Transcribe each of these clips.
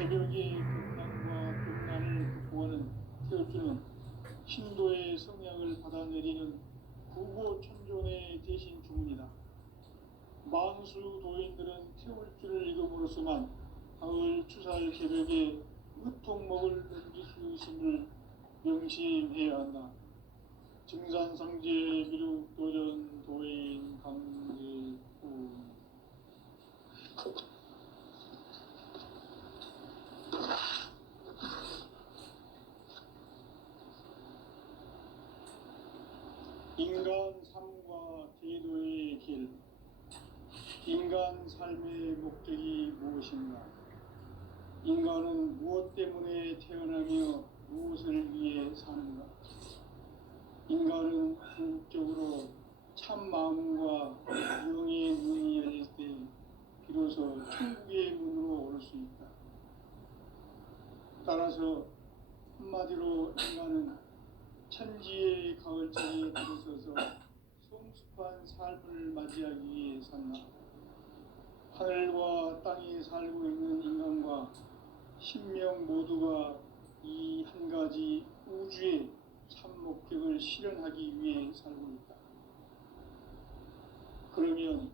개벽의 극난과 극난을 극복하는 태엽주는 신도의 성약을 받아내리는 구고천존의 대신 주문이다. 만수 도인들은 태울주를 읽음으로써만 가을 추살 개벽에 으통먹을 넘길 수 있음을 명심해야 한다. 증산상제 미륵도전 도인 강제구. 인간 삶과 제도의 길. 인간 삶의 목적이 무엇인가? 인간은 무엇 때문에 태어나며 무엇을 위해 사는가? 인간은 궁극적으로 참 마음과 영의 문이 열릴 때 비로소 천국의 문으로 올 수 있다. 따라서 한마디로 인간은 천지의 가을장에 들어서서 성숙한 삶을 맞이하기 위해 산다. 하늘과 땅에 살고 있는 인간과 신명 모두가 이 한 가지 우주의 참 목적을 실현하기 위해 살고 있다. 그러면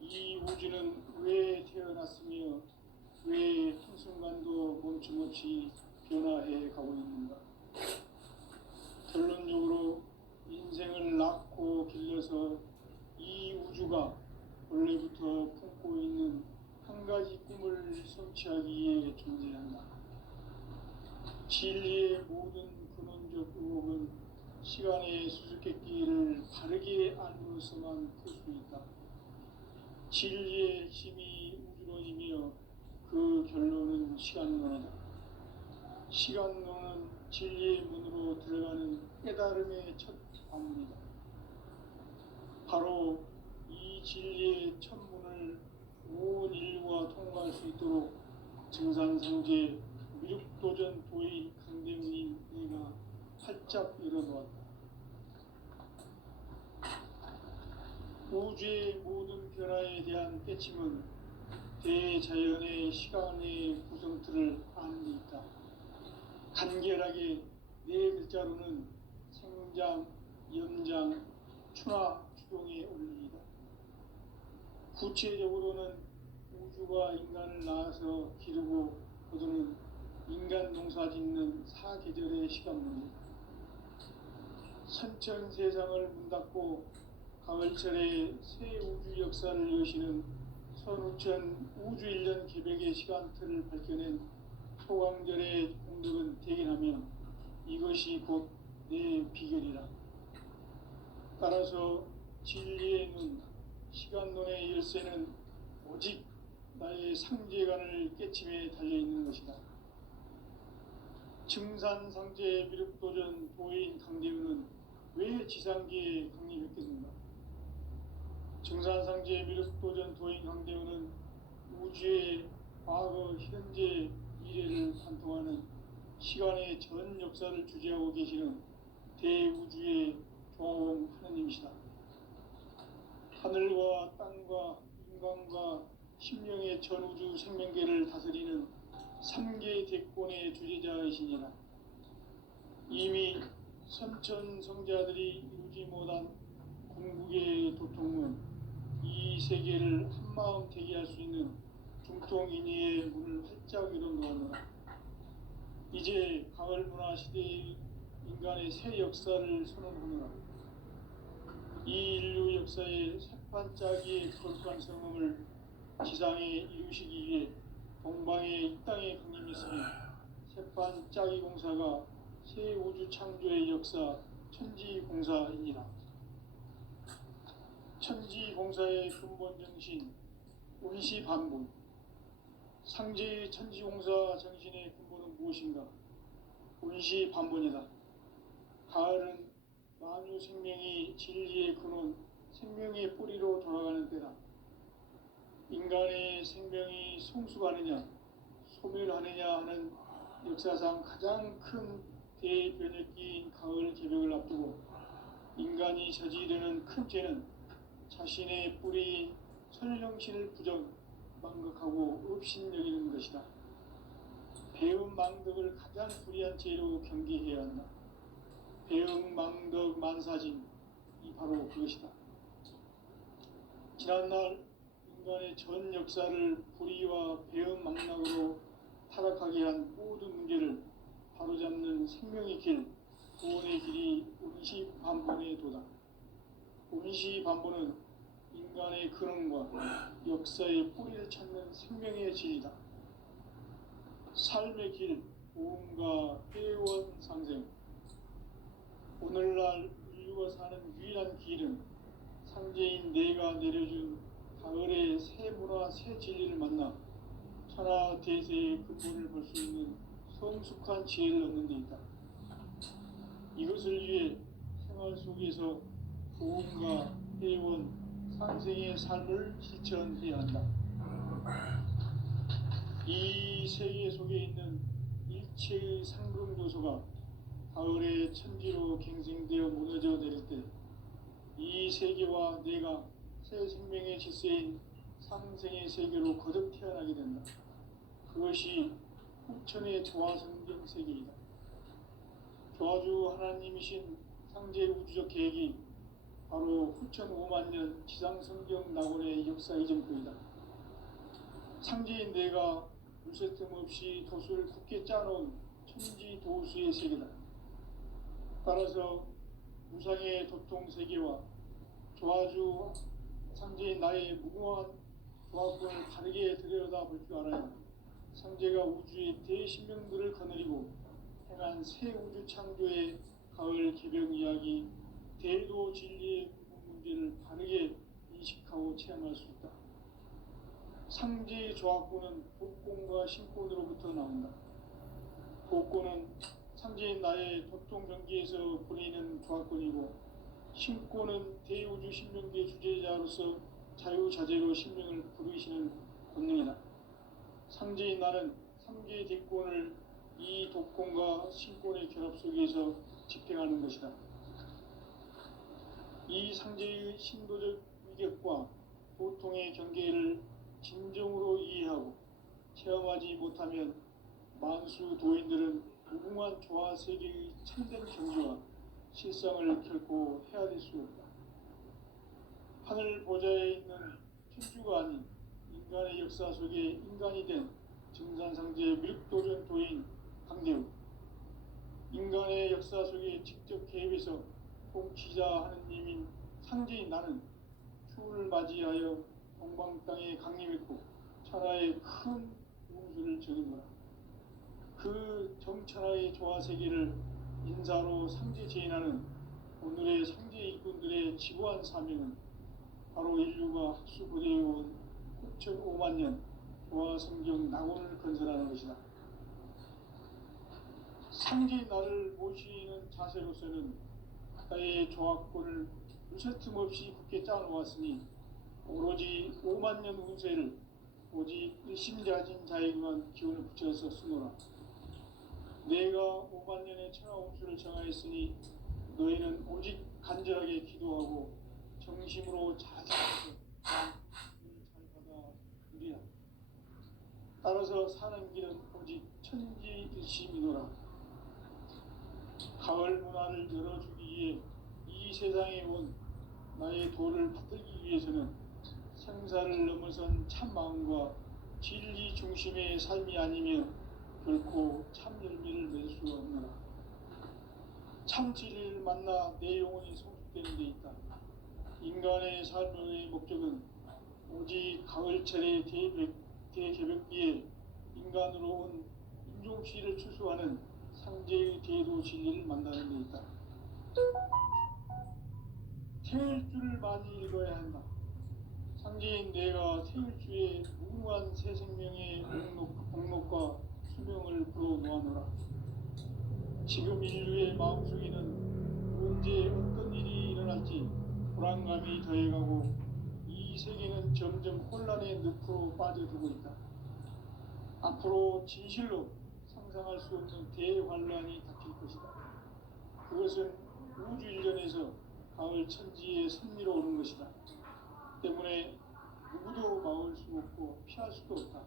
이 우주는 왜 태어났으며 왜 한순간도 멈춤없이 변화해 가고 있는가? 결론적으로 인생을 낳고 길러서 이 우주가 원래부터 품고 있는 한 가지 꿈을 성취하기 위해 존재한다. 진리의 모든 근원적 의혹은 시간의 수수께끼를 바르게 알므로서만 풀 수 있다. 진리의 핵심이 우주론이며 그 결론은 시간론이다. 시간론은 진리의 문으로 들어가는 깨달음의 첫 관문이다. 바로 이 진리의 첫 문을 온 인류가 통과할 수 있도록 증산상제 미륵도전 도의 강대문인 내가 활짝 열어놓았다. 우주의 모든 변화에 대한 깨침은 대자연의 시간의 구성틀을 아는 데 있다. 간결하게 네 글자로는 생장, 연장, 추나 추동의 원리이다. 구체적으로는 우주가 인간을 낳아서 기르고 거두는 인간 농사 짓는 사계절의 시간문이다. 선천 세상을 문 닫고 가을철에 새 우주 역사를 여시는 선우천 우주 1년 개벽의 시간틀을 밝혀낸 소강절의 공덕은 대견하며 이것이 곧 내 비결이라. 따라서 진리의 눈, 시간론의 열쇠는 오직 나의 상제관을 깨침에 달려있는 것이다. 증산상제 미륵도전 도인 강대우는 왜 지상계에 강림했겠는가? 증산상제 미륵도전 도인 강대우는 우주의 과거, 현재, 미래를 관통하는 시간의 전 역사를 주재하고 계시는 대우주의 조화원 하느님이시다. 하늘과 땅과 인간과 신명의 전우주 생명계를 다스리는 3개 대권의 주재자이시니라. 이미 선천성자들이 이루지 못한 궁극의 도통문, 이 세계를 한마음 되게 할 수 있는 중통인의의 문을 활짝 열어놓았노라. 이제 가을 문화 시대의 인간의 새 역사를 선언하노라. 이 인류 역사의 새판짜기의 거룩한 성음을 지상에 이루시기 위해 동방에 이 땅에 강림했으며 새판짜기 공사가 새 우주 창조의 역사 천지공사이니라. 천지공사의 근본 정신 운시반복. 상제의 천지공사 정신의 근본은 무엇인가? 운시반본이다. 가을은 만유 생명이 진리의 근원, 생명의 뿌리로 돌아가는 때다. 인간의 생명이 성숙하느냐, 소멸하느냐 하는 역사상 가장 큰 대변혁기인 가을 개벽을 앞두고 인간이 저지르는 큰 죄는 자신의 뿌리인 설령신을 부정, 망각하고 업신여기는 것이다. 배은망덕을 가장 불의한 죄로 경계해야 한다. 배은망덕 만사진, 이 바로 그것이다. 지난날 인간의 전 역사를 불의와 배은망락으로 타락하게 한 모든 문제를 바로잡는 생명의 길, 구원의 길이 운시반본의 도다. 운시반본은 인간의 근원과 역사의 뿌리를 찾는 생명의 진리다. 삶의 길, 보험과 회원 상생. 오늘날 인류가 사는 유일한 길은 상제인 내가 내려준 가을의 새 문화, 새 진리를 만나 천하 대세의 근본을 볼 수 있는 성숙한 지혜를 얻는 데 있다. 이것을 위해 생활 속에서 보험과 회원, 상생의 삶을 실천해야 한다. 이 세계 속에 있는 일체의 상금도소가 가을의 천지로 갱생되어 무너져 내릴 때 이 세계와 내가 새 생명의 질서인 상생의 세계로 거듭 태어나게 된다. 그것이 후천의 조화성경 세계이다. 조화주 하나님이신 상제 우주적 계획이 바로 후천 5만년 지상성경 낙원의 역사 이전거이다. 상제인 내가 물새틈 없이 도수를 굳게 짜놓은 천지 도수의 세계다. 따라서 무상의 도통 세계와 조화주 상제인 나의 무궁한 조화권을 다르게 들여다볼 줄 알아야 상제가 우주의 대신명들을 거느리고 행한 새 우주 창조의 가을 개벽 이야기, 대도 진리의 문제를 바르게 인식하고 체험할 수 있다. 상제의 조화권은 복권과 신권으로부터 나온다. 복권은 상제인 나의 도통 경계에서 보내는 조화권이고, 신권은 대우주 신명계 주제자로서 자유자재로 신명을 부르시는 권능이다. 상제인 나는 3개 대권을 이 독권과 신권의 결합 속에서 집행하는 것이다. 이 상제의 신도적 위격과 보통의 경계를 진정으로 이해하고 체험하지 못하면 만수 도인들은 무궁한 조화 세계의 참된 경지와 실상을 결코 헤아릴 수 없다. 하늘 보좌에 있는 천주가 아닌 인간의 역사 속에 인간이 된 증산상제 밀도전 도인 강대우, 인간의 역사 속에 직접 개입해서 통치자 하느님인 상제인 나는 추운을 맞이하여 동방 땅에 강림했고 천하의 큰 우주를 정의노라. 그 정천하의 조화세계를 인사로 상제 제인하는 오늘의 상제 일꾼들의 지구한 사명은 바로 인류가 학수고대해온 9,5만 년 조화성경 낙원을 건설하는 것이다. 상제인 나를 모시는 자세로서는 나의 조화권을 물새틈 없이 굳게 짜놓았으니 오로지 5만 년 운세를 오직 일심자진 자에게만 기운을 붙여서 쓰노라. 내가 5만 년의 천하 운수를 정하였으니 너희는 오직 간절하게 기도하고 정심으로 자세해서 잘 받아 누리라. 따라서 사는 길은 오직 천지일심이노라. 가을 문화를 열어주기 위해 이 세상에 온 나의 도를 받들기 위해서는 생사를 넘어선 참 마음과 진리 중심의 삶이 아니면 결코 참 열매를 맺을 수가 없노라. 참 진리를 만나 내 영혼이 성숙되는 데 있다. 인간의 삶의 목적은 오직 가을철의 대개벽기에 인간으로 온 인종시를 추수하는 상제의 대도 진리를 만나는 데 있다. 태일주를 많이 읽어야 한다. 상제인 내가 태일주의 무궁한 새 생명의 목록과 수명을 불어놓아노라. 지금 인류의 마음속에는 언제 어떤 일이 일어날지 불안감이 더해가고 이 세계는 점점 혼란의 늪으로 빠져들고 있다. 앞으로 진실로 상상할 수 없는 대환란이 닥칠 것이다. 그것은 우주 일전에서 가을 천지의 섭리로 오는 것이다. 때문에 누구도 막을 수 없고 피할 수도 없다.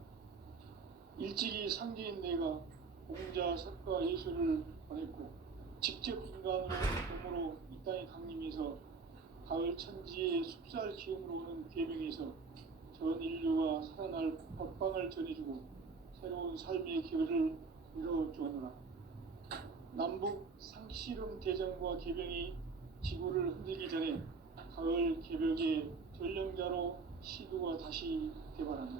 일찍이 상제인 내가 공자, 석가, 예수를 보냈고 직접 인간으로 몸으로 이 땅에 강림해서 가을 천지의 숲살 기움으로 오는 계명에서 전 인류가 살아날 법방을 전해주고 새로운 삶의 기회를 이뤄주었노라. 남북 상씨름 대전과 계병이 지구를 흔들기 전에 가을 개벽의 전령자로 시두가 다시 개발한다.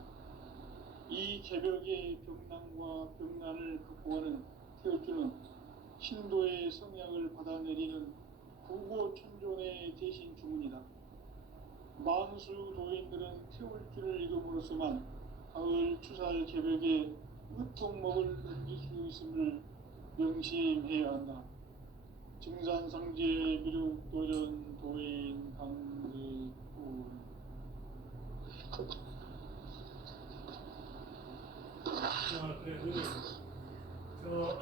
이 개벽의 병난과 병난을 극복하는 태울주는 신도의 성약을 받아내리는 구고천존의 대신 주문이다. 만수 도인들은 태울주를 읽음으로써만 가을 추살 개벽의 으통목을 넘길 수 있음을 명심해야 한다. 증산상제 미륵도전 도인 강제군. 그래, 저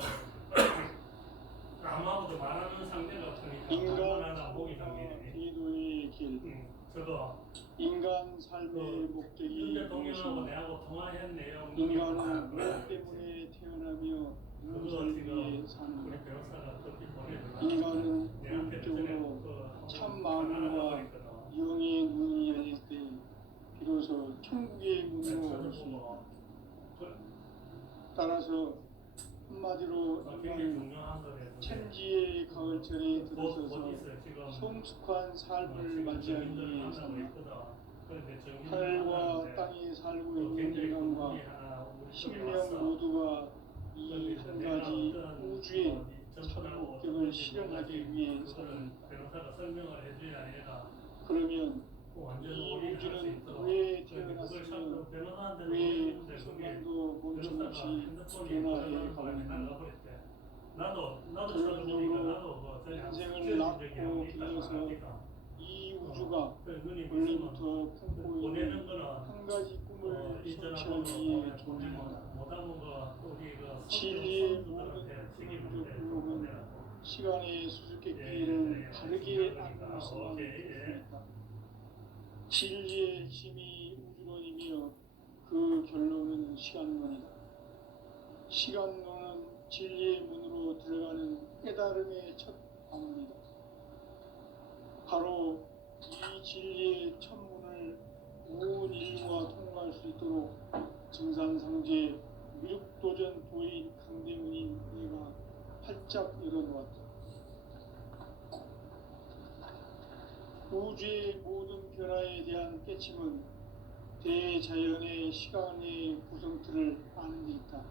아마도 말하는 상대가 없으니까 얼마나 목이 당기네. 기도의 길. 저거 인간 삶의 목적이 대통령하고 내하고 통화했네요. 인간은 무엇 때문에 태어나며 무엇을 위해 사는 우리 것. 변호사가 그렇게 보내더라. 인간은 내한테 본격적으로 참 마음과 전화하니까 영의 눈이 열릴 때 비로소 천국의 문으로 올 수 있다. 따라서 한마디로 굉장히 인간은 중요한 거래요. 천지의 가을철에 들어서서 곧 있어요, 지금. 성숙한 삶을 맞이하기 위해 산다. 하늘과 땅에 살고 있는 인간과 신명 모두가 이 한 가지 우주의 참 목적을 실현하기 위해 사는. 변호사가 설명을 해줘야 얘가 그러면 완전 이 오해를 할수 우주는 있도록. 왜 그걸 태어났으며 변호사한테도 왜 모르는데 그게 순간도 멈춤 변호사가 없이 핸드폰이 변화해 변호사가 가는가. 나가버렸대. 나도 찾아보니까 결론적으로 나도 뭐 전혀 인생을 낳고 있다고 길러서 하니까. 이 우주가 눈이 원래부터 보내는 품고 있는 거는 한 가지 꿈을 이전하고 성취하기 위해 존재한다. 못하는 거 우리 그 진리의 모든 선수들한테 책임을 꿈은 시간의 수수께끼를 바르게 안고서만 있다. 진리의 힘이 우주론이며 그 결론은 시간론이다. 시간론은 진리의 문으로 들어가는 깨달음의 첫 방문이다. 바로 이 진리의 첫 문을 온 인류가 통과할 수 있도록 증산상제 미륵도전 도인 강대문인 내가 활짝 열어놓았다. 우주의 모든 변화에 대한 깨침은 대자연의 시간의 구성틀을 아는 데 있다.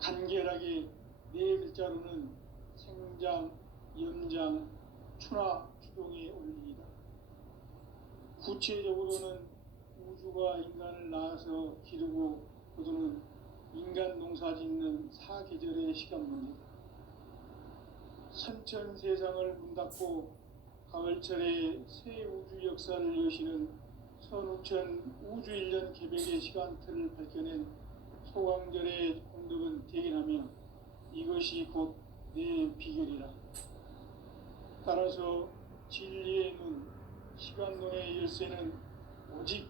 간결하게 네 글자로는 생장, 연장, 추나 추동의 원리이다. 구체적으로는 우주가 인간을 낳아서 기르고 거두는 인간 농사 짓는 사계절의 시간 문제다. 선천 세상을 문 닫고 가을철에 새 우주 역사를 여시는 선우천 우주 1년 개벽의 시간틀을 밝혀낸 소강절의 공덕은 대견하며 이것이 곧 내 비결이라. 따라서 진리의 눈, 시간론의 열쇠는 오직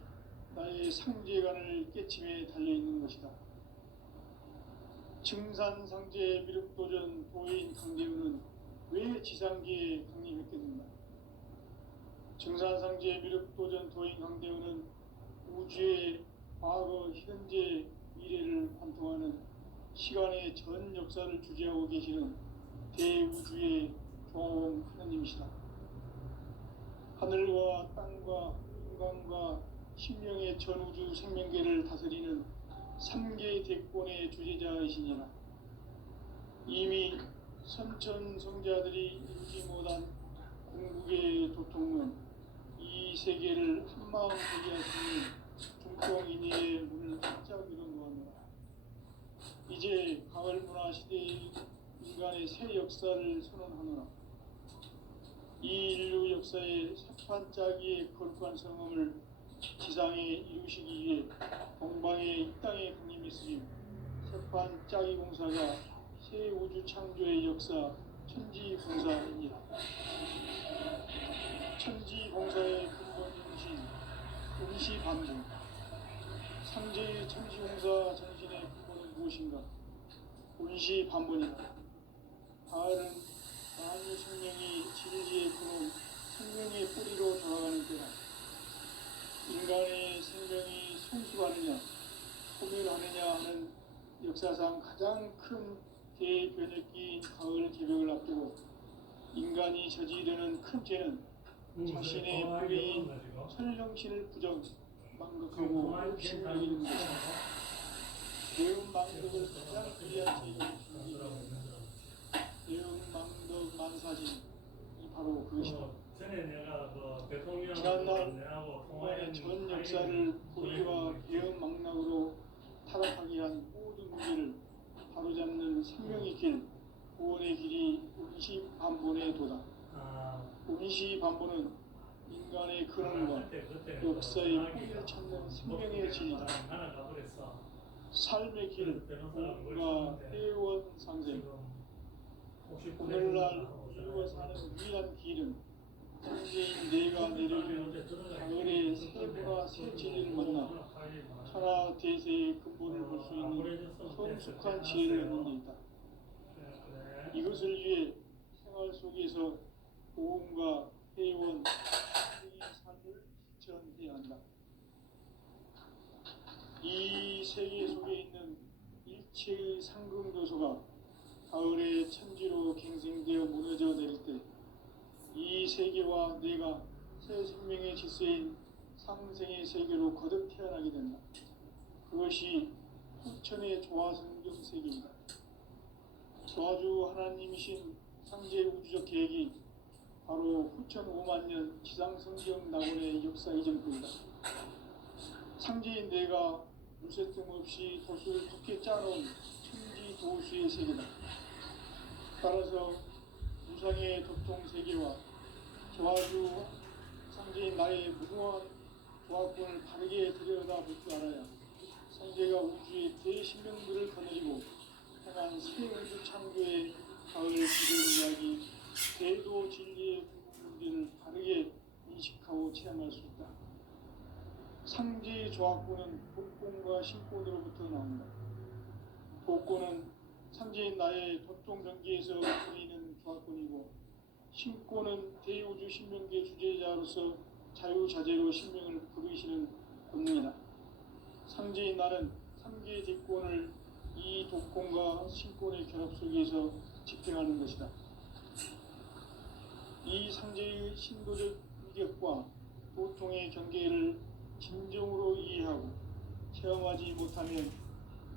나의 상제관을 깨침에 달려있는 것이다. 증산상제 미륵도전 도인 강대우는 왜 지상계에 강림했겠는가? 증산상제 미륵도전 도인 강대우는 우주의 과거, 현재, 미래를 관통하는 시간의 전 역사를 주재하고 계시는 대우주의 종엄 하나님이시다. 하늘과 땅과 인간과 신명의 전우주 생명계를 다스리는 3개 대권의 주제자이시니라. 이미 선천성자들이 읽지 못한 궁극의 도통론, 이 세계를 한마음 되게 하시니 중통인의의 문을 활짝 열어놓았노라. 이제 가을 문화 시대의 인간의 새 역사를 선언하노라. 이 인류 역사의 세판짜기의 거룩한 성음을 지상에 이루시기 위해 동방의 이 땅에 강림했으니 세판짜기 공사가 새 우주 창조의 역사 천지공사입니다. 천지공사의 근본 임시 반복. 상제의 천지공사 정신의 근본은 무엇인가? 운시 반문이다. 가을은 만유 생명이 진리의 근원, 생명의 뿌리로 돌아가는 때다. 인간의 생명이 성숙하느냐, 소멸하느냐 하는 역사상 가장 큰 대변혁기인 가을 개벽을 앞두고 인간이 저지르는 큰 죄는 자신의 뿌리인 설령신을 부정, 망극하고 욕심부리는 것이다. 대응 망덕을 가장 불리한 죄가 대응 망덕 만사진, 이 바로 그것이다. 전에 내가 그 대통령 지난날 내하고 인간의 통화했는 전 역사를 포기와 대응 망락으로 타락하게 한 모든 문제를 바로잡는 생명의 길, 구원의 길이 운시 반본의 도다. 운시 반본은 인간의 근원과 역사의 뿌리를 찾는 생명의 길이다. 삶의 길, 구원과 회원 상생. 오늘날 인류가 사는 유일한 길은 현재인 내가 내려온 가을의 세부나 새 진리를 만나 천하 대세의 근본을 볼 수 있는 성숙한 지혜를 얻는 데 있다. 이것을 위해 생활 속에서 보험과 회원, 생의 삶을 실천해야 한다. 이 세계 속에 있는 일체의 상금도서가 가을의 천지로 갱생되어 무너져 내릴 때 이 세계와 내가 새 생명의 질서인 상생의 세계로 거듭 태어나게 된다. 그것이 후천의 조화성경 세계이다. 조화주 하나님이신 상제 우주적 계획이 바로 후천 5만 년 지상성경 낙원의 역사 이전부이다. 상제인 내가 무쇠 틈 없이 돛을 굳게 짜놓은 천지 도수의 세계다. 따라서 우상의 도통 세계와 조화주 상제인 나의 무궁한 조화권을 바르게 들여다볼 줄 알아야 상제가 우주의 대신명들을 거느리고 행한 새 우주 창조의 가을 기대 이야기, 대도 진리의 궁극문제를 바르게 인식하고 체험할 수 있다. 상제의 조화권은 복권과 신권으로부터 나온다. 복권은 상제인 나의 도통 경계에서 보이는 조화권이고, 신권은 대우주 신명계 주제자로서 자유자재로 신명을 부르시는 본능이다. 상제인 나는 3개의 대권을 이 독권과 신권의 결합 속에서 집행하는 것이다. 이 상제의 신도적 위격과 도통의 경계를 진정으로 이해하고 체험하지 못하면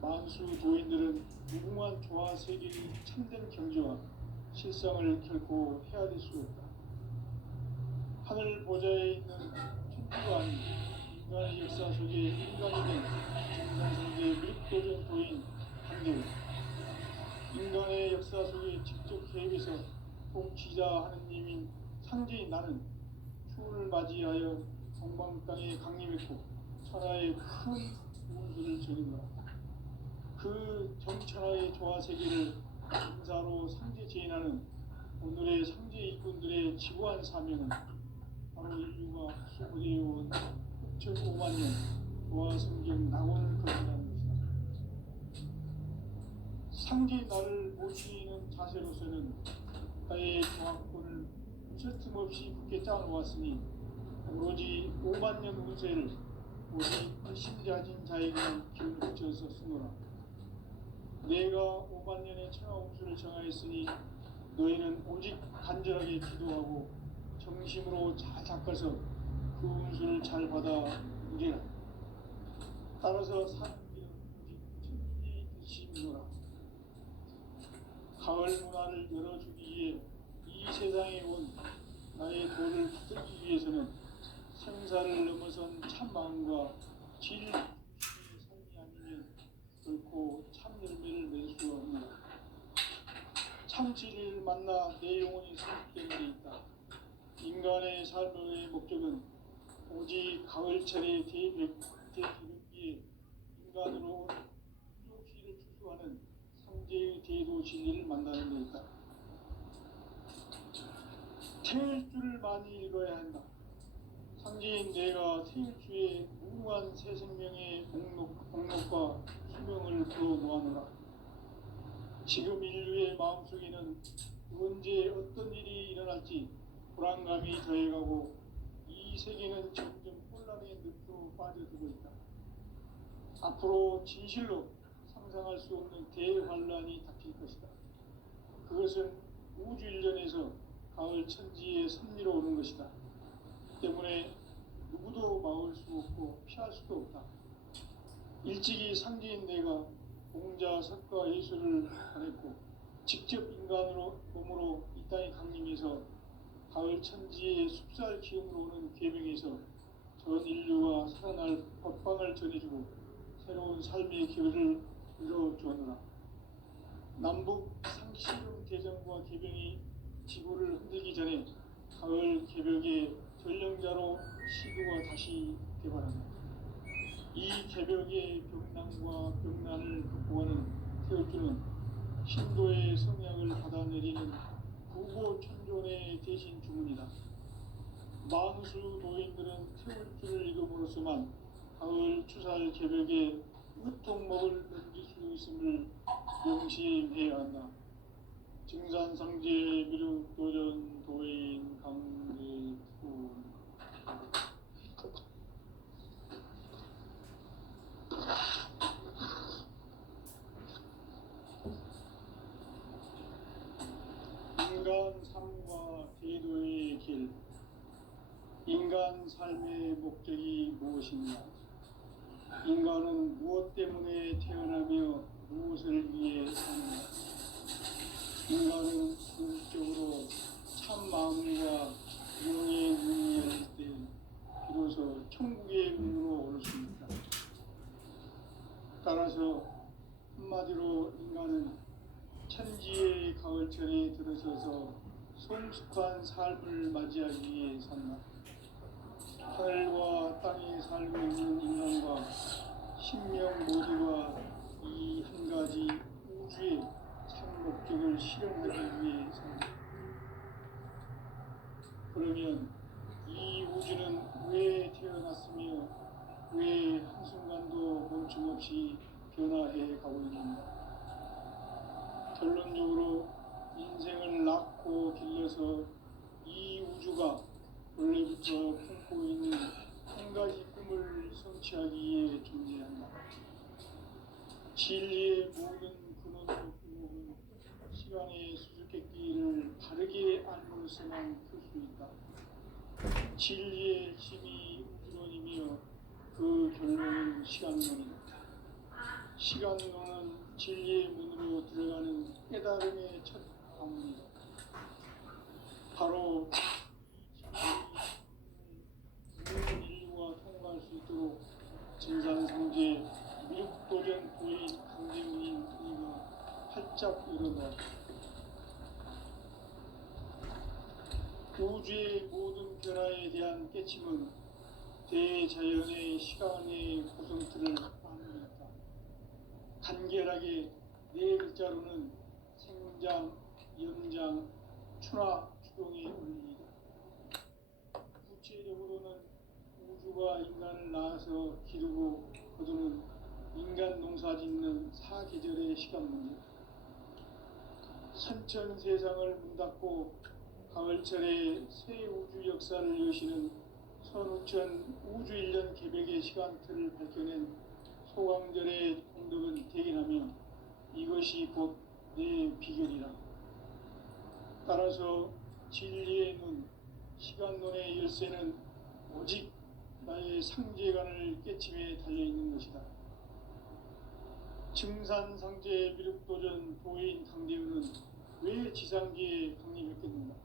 만수 도인들은 무궁한 조화 세계의 참된 경지와 실상을 결코 헤아릴 수 없다. 하늘 보좌에 있는 천주가 아닌 인간의 역사 속에 인간이 된 정상세계 밀도전 도인 한계우, 인간의 역사 속에 직접 개입해서 통치자 하느님인 상제인 나는 추운을 맞이하여 동방 땅에 강림했고 천하의 큰 우주를 정의노라. 그 정천하의 조화 세계를 인사로 상제 제인하는 오늘의 상제 일꾼들의 지구한 사명은 바로 인류가 수고되어온 6,5만 년 조화 성경 낙원을 거듭하는 것이다. 상제 나를 모시는 자세로서는 나의 조화권을 무쇠틈 없이 굳게 짜놓았으니 오로지 5만 년 운세를 오직 신자진 자에게만 기운 붙여서 쓰노라. 내가 5만 년의 천하 운수를 정하였으니 너희는 오직 간절하게 기도하고 정심으로 잘 닦아서 그 운수를 잘 받아 누리라. 따라서 사는 길은 오직 천지 뜻이노라. 가을 문화를 열어주기 위해 이 세상에 온 나의 도를 붙들기 위해서는 생사를 넘어선 참 마음과 진리의 삶이 아니면 결코 참 열매를 낼 수 없노라. 참 진리를 만나 내 영혼이 성숙된 데 있다. 인간의 삶의 목적은 오직 가을철의 대기에 인간으로 우주시를 추수하는 상제의 대도 진리를 만나는 데 있다. 태일주를 많이 읽어야 한다. 상제인 내가 태일주의 무궁한 새 생명의 목록과 수명을 불어 놓아노라. 지금 인류의 마음속에는 언제 어떤 일이 일어날지 불안감이 더해가고 이 세계는 점점 혼란의 늪으로 빠져들고 있다. 앞으로 진실로 상상할 수 없는 대환란이 닥칠 것이다. 그것은 우주 일련에서 가을 천지의 섭리로 오는 것이다. 때문에 누구도 막을 수 없고 피할 수도 없다. 일찍이 상제인 내가 공자, 석가, 예수를 보냈고 직접 인간으로 몸으로 이 땅에 강림해서 가을 천지의 숲살 기운으로 오는 계명에서 전 인류가 살아날 법방을 전해주고 새로운 삶의 기회를 이뤄주었노라. 남북 상시령 대전과 개병이 지구를 흔들기 전에 가을 개벽의 전령자로 시도가 다시 개발한다. 이 개벽의 병난과 병난을 극복하는 태울주는 신도의 성약을 받아내리는 구고천존의 대신 주문이다. 만수 도인들은 태울주를 이름으로서만 가을 추살 개벽에 으통목을 넘길 수 있음을 명심해야 한다. 증산상제 미륵도전 도인 강제품 인간 삶과 제도의 길. 인간 삶의 목적이 무엇이냐? 인간은 무엇 때문에 태어나며 무엇을 위해 사느냐? 인간은 궁극적으로 참 마음과 영의 눈이 열릴 때 비로소 천국의 문으로 오를 수 있다. 따라서 한마디로 인간은 천지의 가을철에 들어서서 성숙한 삶을 맞이하기 위해 산다. 하늘과 땅에 살고 있는 인간과 신명 모두가 이 한 가지 우주의 참 목적을 실현하기 위해 산다. 그러면 이 우주는 왜 태어났으며 왜 한순간도 멈춤없이 변화해 가고 있는가? 결론적으로 인생을 낳고 길러서 이 우주가 원래부터 품고 있는 한 가지 꿈을 성취하기 위해 존재한다. 진리의 모든 근원과 근원은 시간의 수수께끼를 바르게 알므로서만 풀 수 있다. 진리의 핵심이 우주론이며 그 결론은 시간론이다. 시간론은 진리의 문으로 들어가는 깨달음의 첫 관문이다. 바로 모든 인류가 통과할 수 있도록 증산상제 미륵도전 도인 강제문인 그이가 활짝 일어나 우주의 모든 변화에 대한 깨침은 대자연의 시간의 구성틀을 만들었다. 간결하게 네 글자로는 생장, 연장, 추나, 추동의 원리이다. 구체적으로는 우주가 인간을 낳아서 기르고 거두는 인간 농사 짓는 사계절의 시간 문제. 선천 세상을 문 닫고 가을철에 새 우주 역사를 여시는 선우천 우주 1년 개벽의 시간틀을 밝혀낸 소강절의 공덕은 대견하며 이것이 곧 내 비결이라. 따라서 진리의 눈, 시간론의 열쇠는 오직 나의 상제관을 깨침에 달려있는 것이다. 증산상제 미륵도전 도인 강대우는 왜 지상계에 강림했겠는가?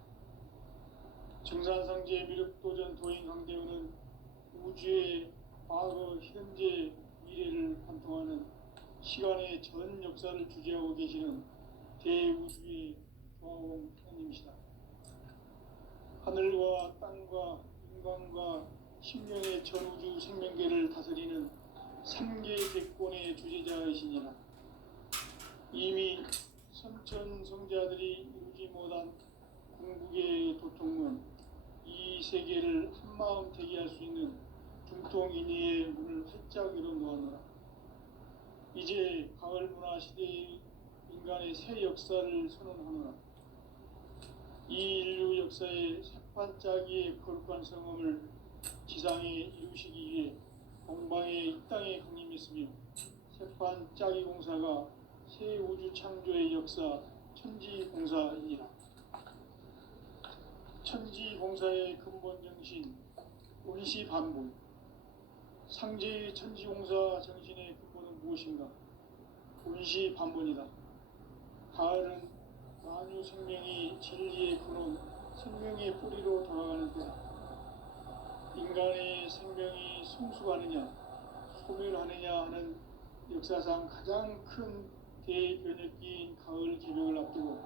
증산상제 미륵도전 도인 강대우는 우주의 과거, 현재, 미래를 관통하는 시간의 전 역사를 주재하고 계시는 대우주의 조화원 하나님이시다. 하늘과 땅과 인간과 신명의 전우주 생명계를 다스리는 3계 대권의 주재자이시니라. 이미 선천성자들이 이루지 못한 궁극의 도통문, 이 세계를 한마음 대기할 수 있는 중통인의의 문을 활짝 열어놓았노라. 이제 가을 문화 시대의 인간 인간의 새 역사를 선언하노라. 이 인류 역사의 새반짝이의 거룩한 성음을 지상에 이루시기 위해 동방의 이 땅에 강림했으며 새반짝이 공사가 새 우주 창조의 역사 천지공사이니라. 천지공사의 근본 정신 운시반본. 상제의 천지공사 정신의 근본은 무엇인가? 운시반본이다. 가을은 만유 생명이 진리의 근원, 생명의 뿌리로 돌아가는 때다. 인간의 생명이 성숙하느냐, 소멸하느냐 하는 역사상 가장 큰 대변혁기인 가을 개벽을 앞두고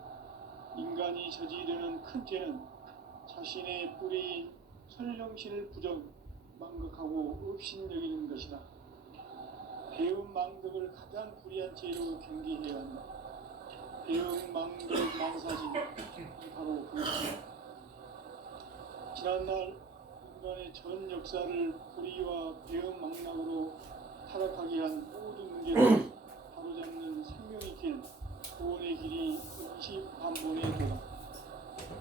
인간이 저지르는 큰 죄는 자신의 뿌리인 선령신을 부정, 망각하고 업신여기는 것이다. 배움 망덕을 가장 불의한 죄로 경계해야 한다. 배움 망덕 망사진 바로 그것이다. 지난날 인간의 전 역사를 불의와 배움 망락으로 타락하게 한 모든 문제를 바로잡는 생명의 길, 구원의 길이 운시반본의 도다.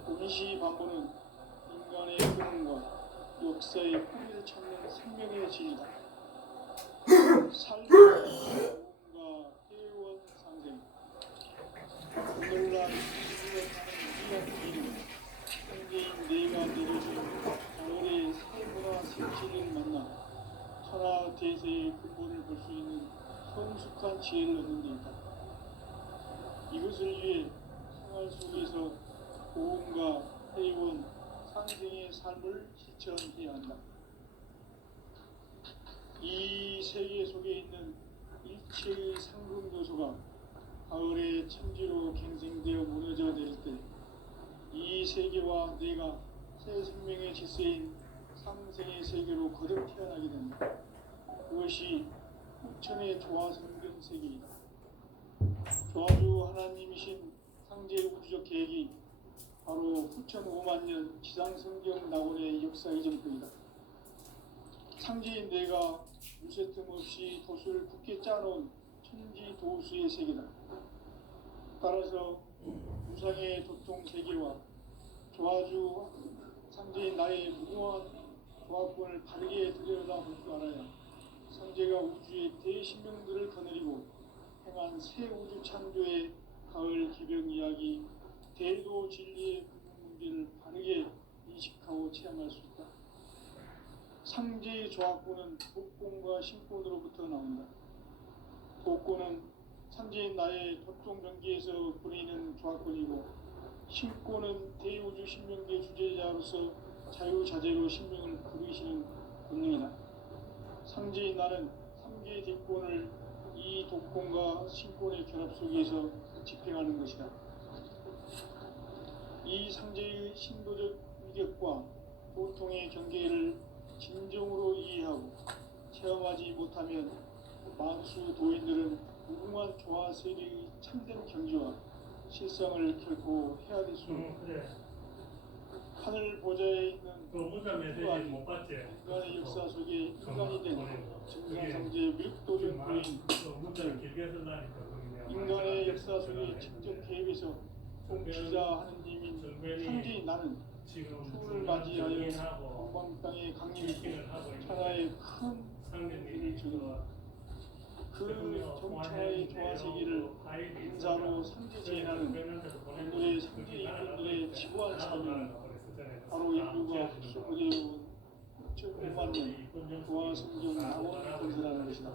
운시반본은 인간의 근원과 역사의 뿌리를 찾는 생명의 진리다. 삶의 구원과 회원 상생. 오늘날 인류가 가는 위대한 길은 현재인 내가 내려준 가을의 세문화 색지를 만나 천하 대세의 근본을 볼 수 있는 성숙한 지혜를 얻는 데 있다. 이것을 위해 생활 속에서 고음과 회원, 상생의 삶을 실천해야 한다. 이 세계 속에 있는 일체의 상금도소가 가을의 천지로 갱생되어 무너져 내릴 때 이 세계와 내가 새 생명의 질서인 상생의 세계로 거듭 태어나게 된다. 그것이 후천의 조화성경 세계이다. 조화주 하나님이신 상제 우주적 계획이 바로 후천 5만 년 지상성경 낙원의 역사 이전부이다. 상제인 내가 무쇠 틈 없이 도수를 굳게 짜놓은 천지 도수의 세계다. 따라서 무상의 도통 세계와 조화주 상제인 나의 무궁한 조합권을 바르게 들여다볼 줄 알아야 상제가 우주의 대신명들을 거느리고 행한 새 우주 창조의 가을 기병 이야기, 대도 진리의 근본 문제를 바르게 인식하고 체험할 수 있다. 상제의 조합권은 복권과 신권으로부터 나온다. 복권은 상제인 나의 도통명기에서 보내는 조합권이고, 신권은 대우주 신명계 주제자로서 자유자재로 신명을 부르시는 본능이다. 상제인 나는 3개의 뒷권을 이 독권과 신권의 결합 속에서 집행하는 것이다. 이 상제의 신도적 위격과 보통의 경계를 진정으로 이해하고 체험하지 못하면 만수 도인들은 무궁한 조화 세계의 참된 경지와 실상을 결코 헤아릴 수 없다. 그래. 하늘 보좌에 있는 그 문자 메시지 못 봤지? 인간의 역사 속에 인간이 된 증상상제의 밀도적 부인 문자를 길게 쓴다니까. 인간의 역사 속에 직접 개입해서 통치자 하느님인 상제인 나는 추를 맞이하여 동방 땅에 강림했고 천하의 큰 일을 주는 그 정차의 조화세계를 인사로 상제제하는 오늘의 상제 인간들의 지구한 삶은 바로 인류가 흡수그려온 6,500만 년 조화성경 낙원 건설하는 것이다.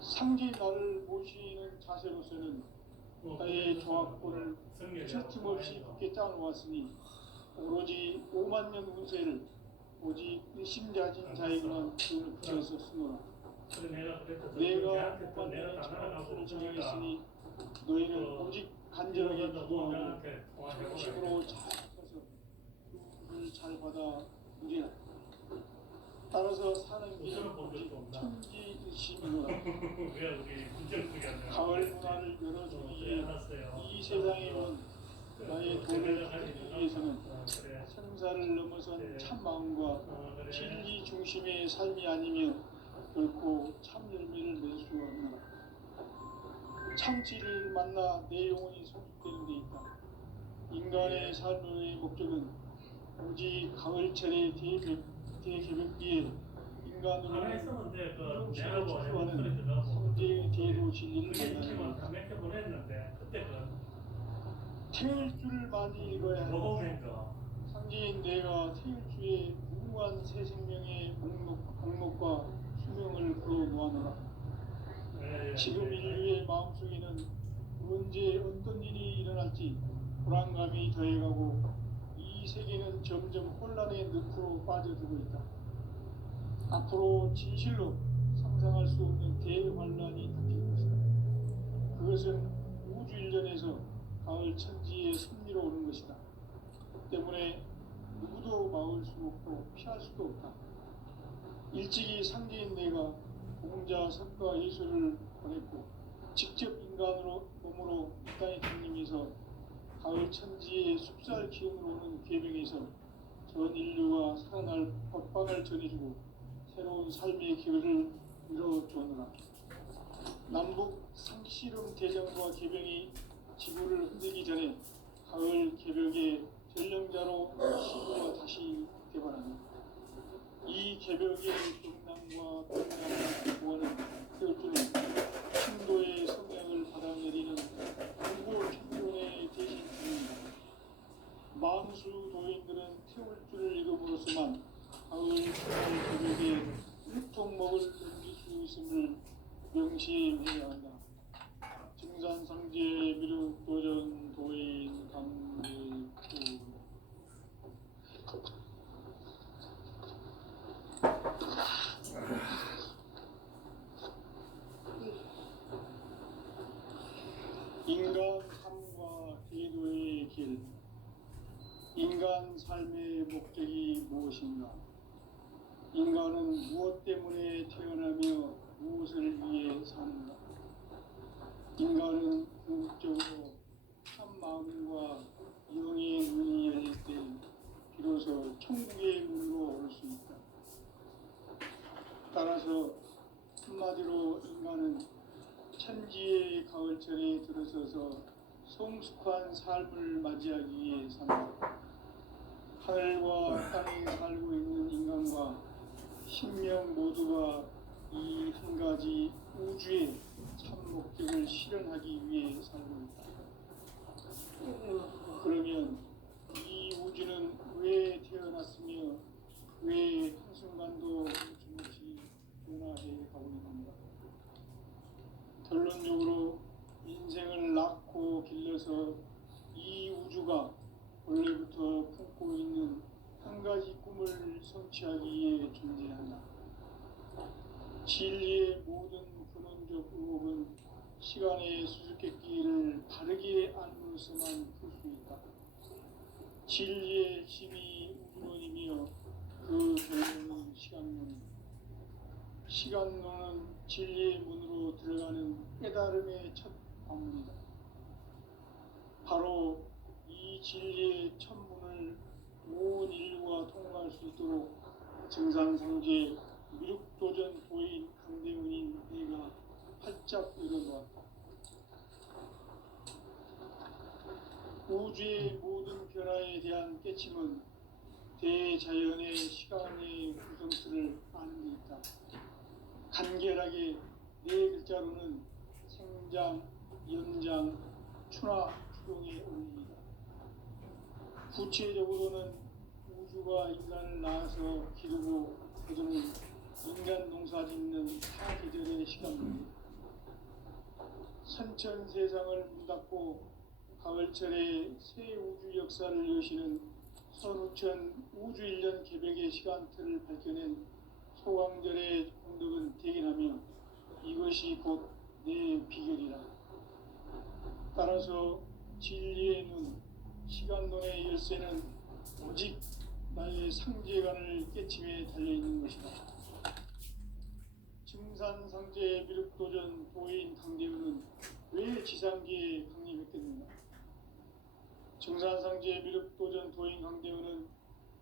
상제 나를 모시는 자세로서는 나의 조합권을 쉴틈없이 굳게 짜놓았으니 오로지 5만 년 운세를 오직 일심자진 자에게만 기운을 부여서 쓰노라. 내가 5만 년의 조합권을 정했으니 너희는 오직 간절하게 기도하고 정식으로 잘 써서 그를 잘 받아 누리라. 따라서 사는 길은 오직 천지일심이노라. 가을 문화를 열어주기 위해 이 세상에 온 나의 도를 받기 위해서는 생사를 넘어선 참 마음과 진리 중심의 삶이 아니면 결코 참 열매를 낼 수 없노라. 창치를 만나 내 영혼이 성숙되는 데 있다. 인간의 삶의 목적은 오직 가을철의 대개벽기에 인간으로 하나 있으면 돼. 그 시를 내하고 축소하는 소리 들어가고. 성제의 대로 진리를 그게 만나는 지금 것이다. 몇개 보냈는데 그때 태일 줄을 많이 읽어야 한다. 먹어보니까 상제인 내가 태일주의 무궁한 새 생명의 목록과 수명을 풀어놓아노라. 지금 인류의 마음속에는 언제 어떤 일이 일어날지 불안감이 더해가고 이 세계는 점점 혼란의 늪으로 빠져들고 있다. 앞으로 진실로 상상할 수 없는 대환란이 닥칠 것이다. 그것은 우주 일련에서 가을 천지의 섭리로 오는 것이다. 때문에 누구도 막을 수 없고 피할 수도 없다. 일찍이 상제인 내가 공자, 석가, 예수를 보냈고 직접 인간으로 몸으로 이 땅에 강림해서 가을 천지의 숲살 기운으로 오는 계명에서 전 인류가 살아날 법방을 전해주고 새로운 삶의 기회를 이뤄주었노라. 남북 상씨름 대전과 계병이 지구를 흔들기 전에 가을 개벽의 전령자로 시구가 다시 개발하니 이 개벽의 동남과 동남을 보호하는 태울주는 신도의 성향을 받아내리는 공고 청년의 대신 중입니다. 만수 도인들은 태울주를 읽음으로써만 가을 개벽의 일통목을 넘길 수 있음을 명시해야 한다. 증산상제 미륵 도전 도인 강대구 인간 삶과 대도의 길. 인간 삶의 목적이 무엇인가? 인간은 무엇 때문에 태어나며 무엇을 위해 사는가? 인간은 궁극적으로 참 마음과 영의 문이 열릴 때 비로소 천국의 문으로 올 수 있다. 따라서 한마디로 인간은 천지의 가을철에 들어서서 성숙한 삶을 맞이하기 위해 산다. 하늘과 땅에 살고 있는 인간과 신명 모두가 이 한 가지 우주의 참 목적을 실현하기 위해 살고 있다. 그러면 이 우주는 왜 태어났으며 왜 한순간도 멈춤없이 변화해 가고 있는가? 결론적으로 인생을 낳고 길러서 이 우주가 원래부터 품고 있는 한 가지 꿈을 성취하기 위해 존재한다. 진리의 모든 근원적 의혹은 시간의 수수께끼를 바르게 알므로서만 풀 수 있다. 진리의 힘이 우주론이며 그 결론은 시간론이다. 시간론은 진리의 문으로 들어가는 깨달음의 첫 방문이다. 바로 이 진리의 첫 문을 온 인류가 통과할 수 있도록 증산상제 미륵도전 도인 강대문인 내가 활짝 열어놓았다. 우주의 모든 변화에 대한 깨침은 대자연의 시간의 구성틀을 아는 데 있다. 간결하게 네 글자로는 생장, 연장, 추나 추동의 원리이다. 구체적으로는 우주가 인간을 낳아서 기르고 거두는 인간 농사 짓는 사계절의 시간입니다. 선천 세상을 문닫고 가을철에 새 우주 역사를 여시는 선우천 우주 1년 개벽의 시간틀을 밝혀낸 소강절의 공덕은 대견하며 이것이 곧 내 비결이라. 따라서 진리의 눈, 시간론의 열쇠는 오직 나의 상제관을 깨침에 달려있는 것이다. 증산상제 미륵도전 도인 강대우는 왜 지상계에 강림했겠는가? 증산상제 미륵도전 도인 강대우는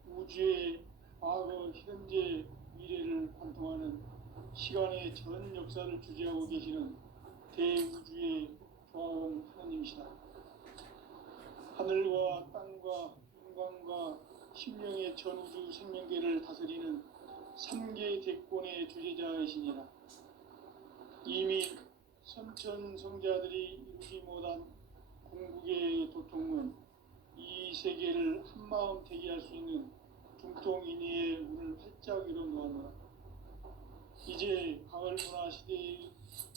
우주의 과거, 현재, 미래를 관통하는 시간의 전 역사를 주재하고 계시는 대우주의 전우주 생명계를 다스리는 3개 대권의 주제자이시니라. 이미 선천성자들이 이루지 못한 궁극의 도통은 이 세계를 한마음 되게 할 수 있는 중통인의의 문을 활짝 열어놓았노라. 이제 가을 문화 시대의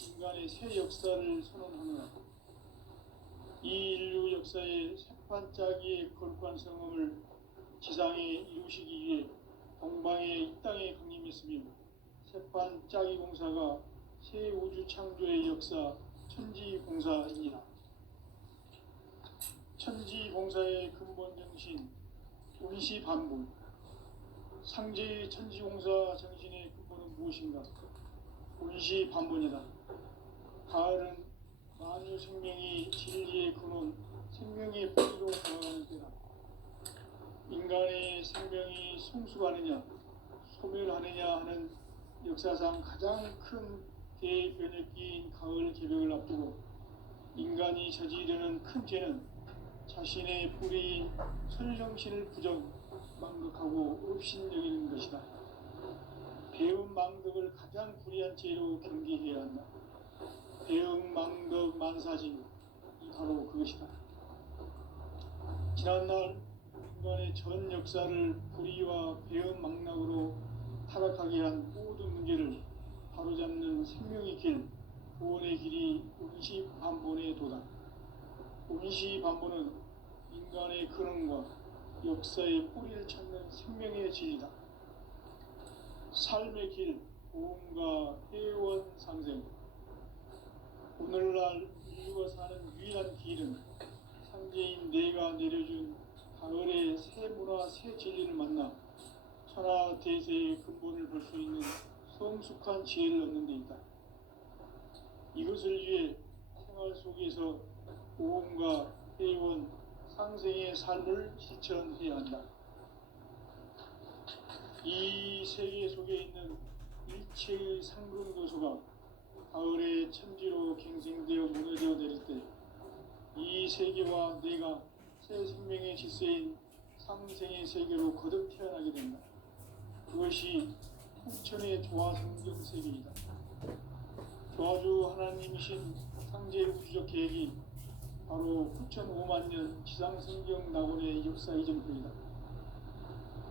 인간의 새 역사를 선언하노라. 이 인류 역사의 새판짜기의 거룩한 성음을 지상에 이루시기 위해 동방의 이 땅에 강림했으며 새판짜기 공사가 새 우주 창조의 역사 천지공사이니라. 천지공사의 근본 정신 운시반복. 상제의 천지공사 정신의 근본은 무엇인가? 운시반복이다. 가을은 만유 생명이 진리의 근원, 생명의 뿌리로 돌아가는 때다. 인간의 생명이 성숙하느냐, 소멸하느냐 하는 역사상 가장 큰 대변혁기인 가을 개벽을 앞두고 인간이 저지르는 큰 죄는 자신의 뿌리인 설정신을 부정, 망극하고 업신여기는 것이다. 배운 망극을 가장 불의한 죄로 경계해야 한다. 배응 망극 만사지, 바로 그것이다. 지난날 인간의 전 역사를 불의와 배응 망락으로 타락하게 한 모든 문제를 바로잡는 생명의 길, 구원의 길이 운시반본의 도다. 운시반본은 인간의 근원과 역사의 뿌리를 찾는 생명의 진리다. 삶의 길, 보험과 회원 상생. 오늘날 인류가 사는 유일한 길은 상제인 내가 내려준 가을의 새 문화, 새 진리를 만나 천하 대세의 근본을 볼 수 있는 성숙한 지혜를 얻는 데 있다. 이것을 위해 생활 속에서 보험과 회원, 상생의 삶을 실천해야 한다. 이 세계 속에 있는 일체의 상근도소가 가을의 천지로 갱생되어 무너져 내릴 때 이 세계와 내가 새 생명의 질서인 상생의 세계로 거듭 태어나게 된다. 그것이 풍천의 조화성경 세계이다. 조화주 하나님이신 상제 우주적 계획이 바로 9,5만 년 지상성경 낙원의 역사 이전표이다.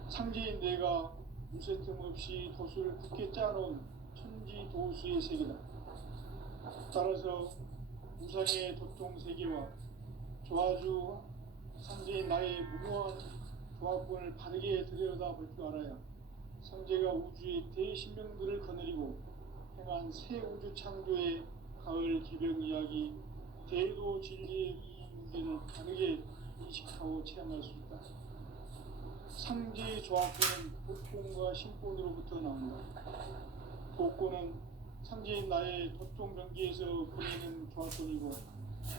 상제인 내가 무쇠 틈 없이 도수를 굳게 짜놓은 천지 도수의 세계다. 따라서 우상의 도통 세계와 조화주 상제인 나의 무모한 조합권을 바르게 들여다볼 줄 알아야 상제가 우주의 대신명들을 거느리고 행한 새 우주 창조의 가을 기병 이야기, 대도 진리의 이 문제를 바르게 인식하고 체험할 수 있다. 상제의 조합권은 복권과 신권으로부터 나온다. 복권은 상제인 나의 도통 경계에서 보이는 조합권이고,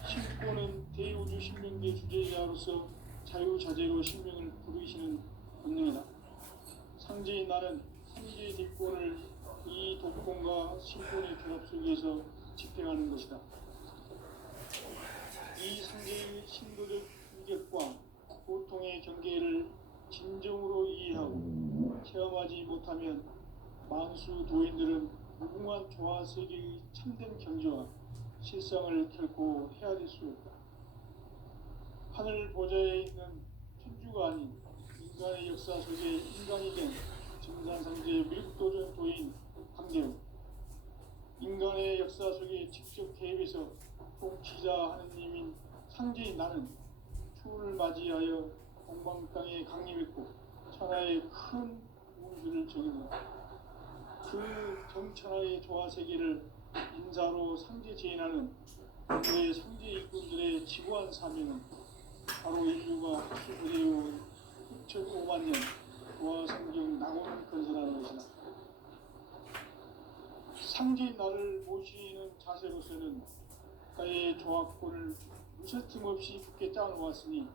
신권은 대우주 신명계 주제자로서 자유자재로 신명을 부르시는 본능이다. 상제인 나는 상제의 뒷권을 이 독권과 신권의 결합 속에서 집행하는 것이다. 이 상제의 신도적 인격과 고통의 경계를 진정으로 이해하고 체험하지 못하면 만수 도인들은 무궁한 조화 세계의 참된 경지와 실상을 결코 헤아릴 수 없다. 하늘 보좌에 있는 천주가 아닌 인간의 역사 속에 인간이 된 증산상제의 밀도전 도인 황제우, 인간의 역사 속에 직접 개입해서 통치자 하느님인 상제인 나는 추를 맞이하여 동방땅에 강림했고 천하의 큰 운수를 정했노라. 그 정천하의 조화세계를 인사로 상제 제인하는 오늘의 상제 일꾼들의 지구한 사명은 바로 인류가 수부대해온 9,5만 년 조화성경 낙원을 건설하는 것이다. 상제인 나를 모시는 자세로서는 나의 조합권을 무쇠틈 없이 굳게 짜놓았으니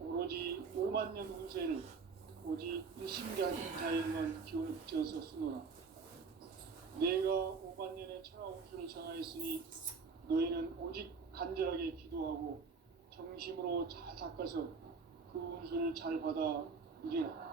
오로지 5만 년 운세를 오직 일심자에만 기운을 붙여서 쓰노라. 내가 5만 년의 천하 운수를 정하였으니 너희는 오직 간절하게 기도하고 정심으로 잘 닦아서 그 운수를 잘 받아 누리라.